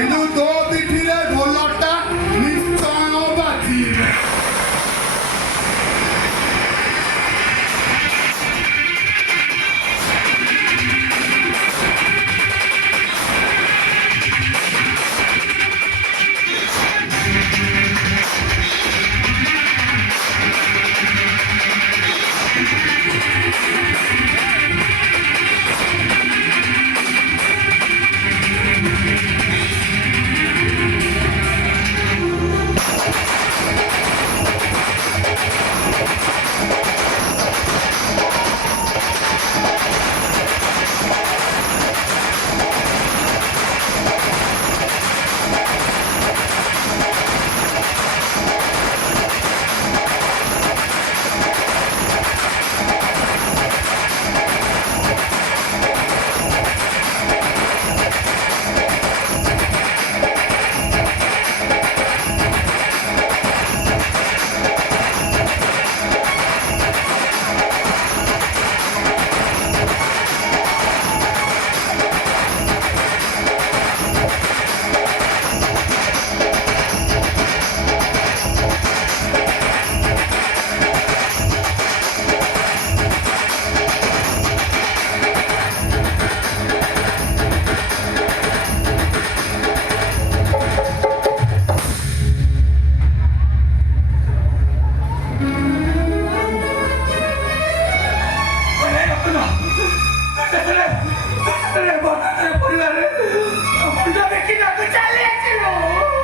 କିନ୍ତୁ ତୋ ପିଠିରେ ଢୋଲଟା ନିଶ୍ଚୟ ବାଜିବ।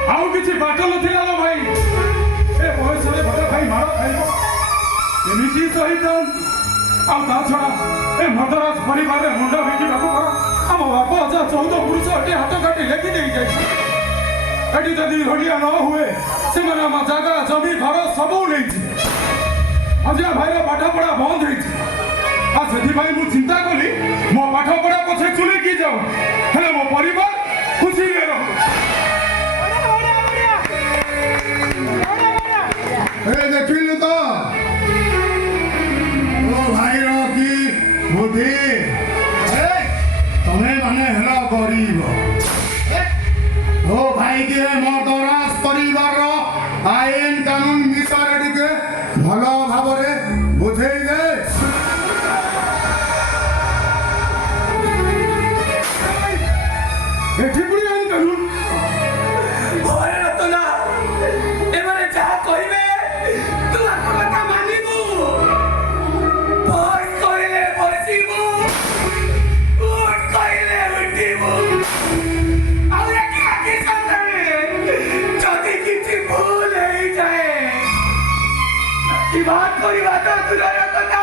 ଆଉ କିଛି ବାଟ ନଥିଲା ଲୋ ଭାଇ। ଏ ବୟସରେ ଭଲ ଖାଇ ମାଡ଼ ଖାଇବ ଏମିତି ସହିତ। ଆଉ ତା ଛଡ଼ା ଏ ମଦରାଜ ପରିବାରରେ ମୁଣ୍ଡ ବିକିବାକୁ କର। ଆମ ବାପ ଅଜା 14 ପୁରୁଷ ଏଠି ହାତ କାଟି ଲେଖି ଦେଇ ଯାଇଛି। ଏଠି ଯଦି ରଡ଼ିଆ ନ ହୁଏ ସେମାନେ ଆମ ଜାଗା ଜମି ଘର ସବୁ ନେଇଯିବେ। ମଝିଆ ଭାଇର ପାଠପଢ଼ା ବନ୍ଦ ହେଇଛି। ଆଉ ସେଥିପାଇଁ ମୁଁ ଚିନ୍ତା କଲି ମୋ ପାଠପଢ଼ା ପଛେ ଚୁଲିକି ଯାଉ, ହେଲେ ମୋ ପରିବାର ଖୁସିରେ ରହୁ। ଦେଖିଲୁ ତ ମୋ ଭାଇର କି ବୁଦ୍ଧି। ତମେ ମାନେ ହେଲ ଗରିବ। ମୋ ଭାଇକି ମଦରାଜ ପରିବାରର ଆଇନ କାନୁନ ବିଷୟରେ ଟିକେ ଭଲ ଭାବରେ ବୁଝେଇ ଦେ। ଏଠି ପୁଣି ଆଇନ କାନୁନ बात कोई बात तुझे पता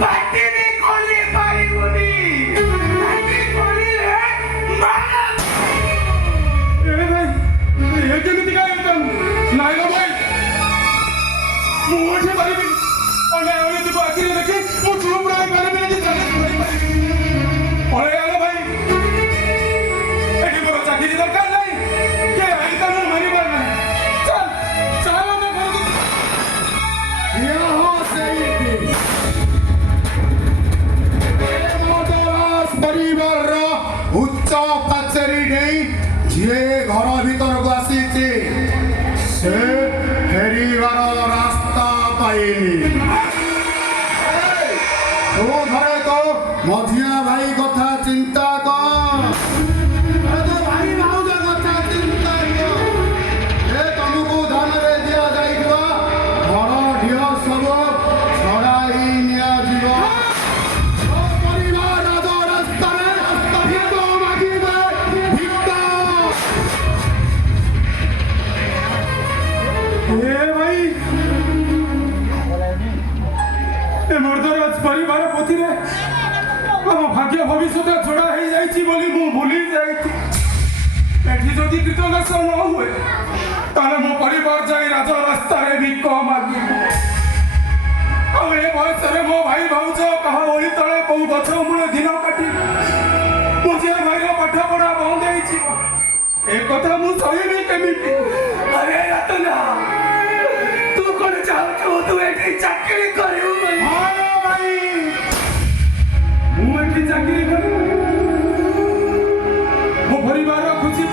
पार्टी में कोली पारी बुनी पार्टी कोली ले मार। ए भाई ये केमिति काय एकदम नाही रे भाई मुझे बारी भी और मैं ओले दिबो आखिर देखि मु चुप रही बारी भी नहीं चले ओले आलो भाई एटी मोर चाकरी दरकार नहीं के आई कानून मारी बार नहीं। चल चल हम घर परिवार उच्च कचेरी नहीं जे घर भीतर को आसीचे से फेरीबार रास्ता पाइनी। तो घरे तो मझिया भाई कथा चिंता कर। तो भाई भाउज कथा चिंता कर। ए तुमको धन रे दिया जाइबा घर ढिया सब छड़ाई निया जीवा। मर्दराज परिवार प्रति भाग्य भविष्य जोड़ा हो जाइए मु भूली जाठी जदि कृतज्ञ न हुए ताले मो परिवार जाई राज रास्ता भिक मागे। बयस मो भाई भाउज कहा ओली तले कौ गछ मूल दिन काटी मझिया भाई पाठ पढ़ा बंद होता मु सही केमिति। अरे रतना तू कौन चाहू तू एठी चाकरी करू भाई मु एठी चाकरी करू मो परिवार खुशी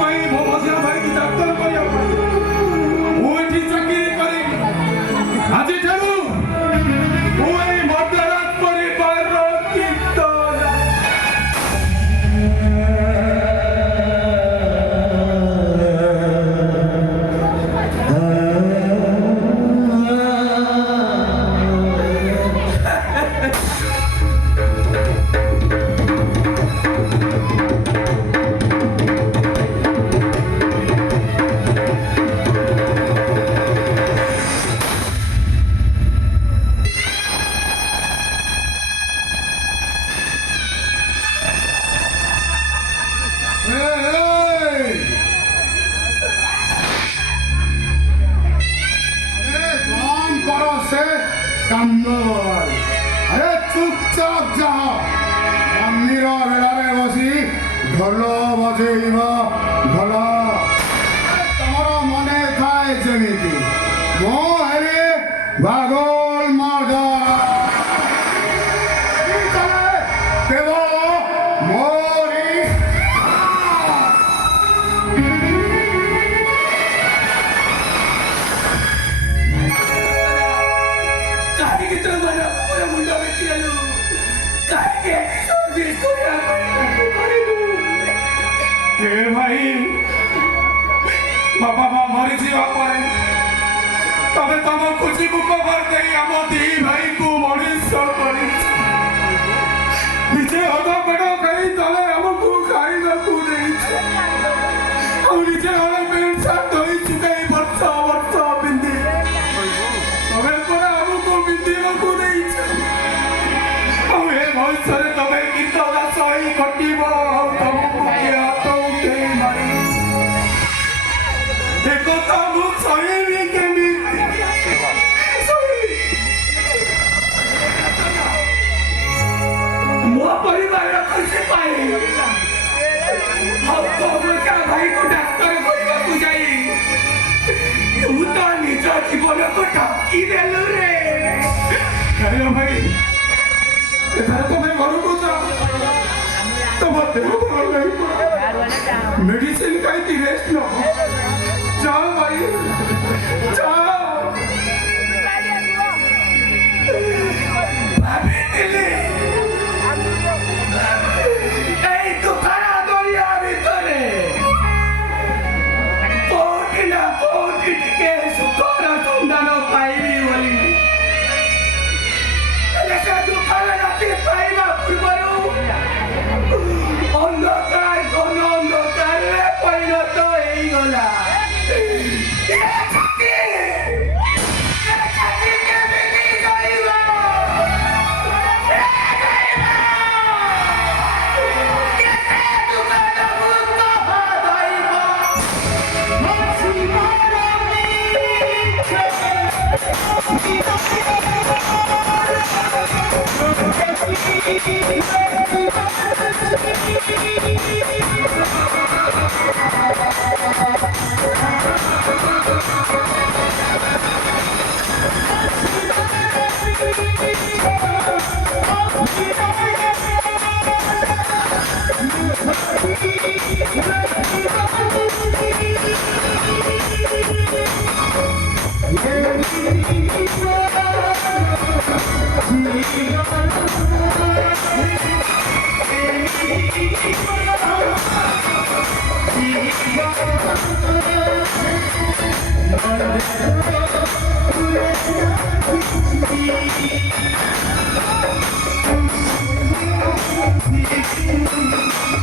कौन करो से कम्बल अरे चुपचाप जाओ मंदिर बेड़े बसी ढोल बजेब ढोल तमर मने थाए जमीती मो हेरी भागल मार्ग केवल मोरी କାହିଁକି ତୁ ମୋର ମୁଣ୍ଡ ବିକିଦେଲୁ କାହିଁକି ସର୍ଭିସ କରିବା ପାଇଁ ତାକୁ କରିଲୁ हे भाई बाबा मा मरी जीवा पर तबे तम खुशी को खबर दे हम दी भाई को मनीष करी निजे होगा बड़ो कहीं तले हमको खाई न को नहीं और निजे वाले पेट सा धोई चुके वर्षा वर्षा बिंदी तबे पर हमको बिंदी को नहीं और हे भाई सरे तबे कितना दा सही कटिबो तमको किया तो के मारी देखो तब सही भी के ମୋ ପରିବାର ଖୁସି ପାଇ ଆଉ ତମକା ଭାଇକୁ ଡାକ୍ତର କରିବାକୁ ଯାଇ ତୁ ତ ନିଜ ଜୀବନକୁ ଠକି ଦେଲୁ ରେ अरे भाई इधर तो मैं घरों को जा तो मत देखो नहीं मेडिसिन का ही रेस्ट लो जाओ भाई जाओ ଭାବିଥିଲି ଏଇ ତୁଫାନ ଦରିଆ ଭିତରେ କୋଉଠି ନା କୋଉଠି ଟିକେ ସୁଖର ସନ୍ଧାନ ପାଇବି ବୋଲି ହେଲେ ସେ ତୁଫାନ ରାତି ପାଇବା ପୂର୍ବରୁ ଅନ୍ଧକାର ଘନ ଅନ୍ଧକାରରେ ପରିଣତ ହେଇଗଲା ଏ ଛାତି କେମିତି ଜଳିବ Thank you.